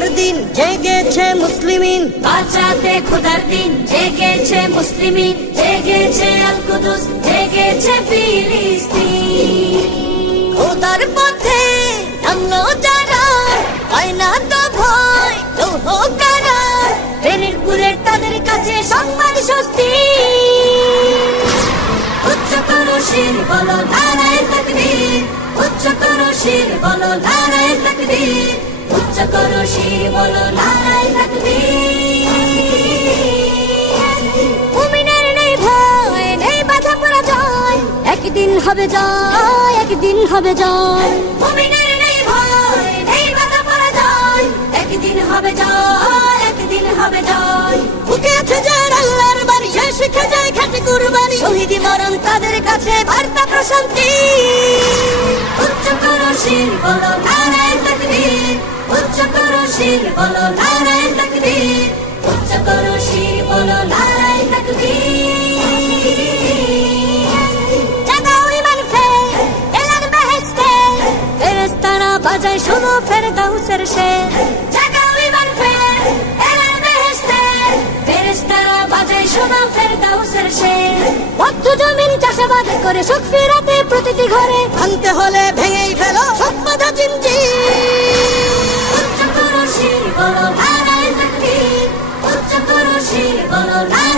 খোদার দিন জেগেছে মুসলিমিন, বাঁচাতে খোদার দিন জেগেছে মুসলিমিন, জেগেছে আল কুদুস, জেগেছে ফিলিস্তিন। খোদার পথে নামলো যারা, হয় না তো ভয় লৌহ কারা, ট্রেনের বুলেট তাদের কাছে সংবাদ স্বস্তি। উচ্চ করো শির বলো নারায়ে তাকবীর, উচ্চ করো শির বলো নারায়ে তাকবীর, উচ্চ করো শির বলো নারায়ে তাকবীর। মুমিনের নেই ভয়, নেই বাধা পরাজয়, একদিন হবে জয়, একদিন হবে জয়। মুমিনের নেই ভয়, নেই বাধা পরাজয়, একদিন হবে জয়, একদিন হবে জয়। বুকে আছে যার আল্লাহর বাণী, সে শিখে যায় খাঁটি কুরবানি, শহীদি মরণ তাদের কাছে বার্তা প্রশান্তি। উচ্চ করো শির বলো নারায়ে তাকবীর, উচ্চ করো শির বলো নারায়ে তাকবীর, উচ্চ করো শির বলো নারায়ে তাকবীর। জাগাও ঈমান ফের, এলান বেহেশতে, ফেরেশতারা বাজায় শোনো ফেরদাউসের শের। জাগাও ঈমান ফের, এলান বেহেশতে, ফেরেশতারা বাজায় শোনো ফেরদাউসের শের। বদ্ধ জমিন চাষাবাদ করে সুখ ফেরাতে প্রতিটি ঘরে, ভাঙতে হলে ভেঙেই ফেলো সব বাধা জিনজির। উচ্চ করো শির বলো নারায়ে তাকবীর, উচ্চ করো শির বলো নারায়ে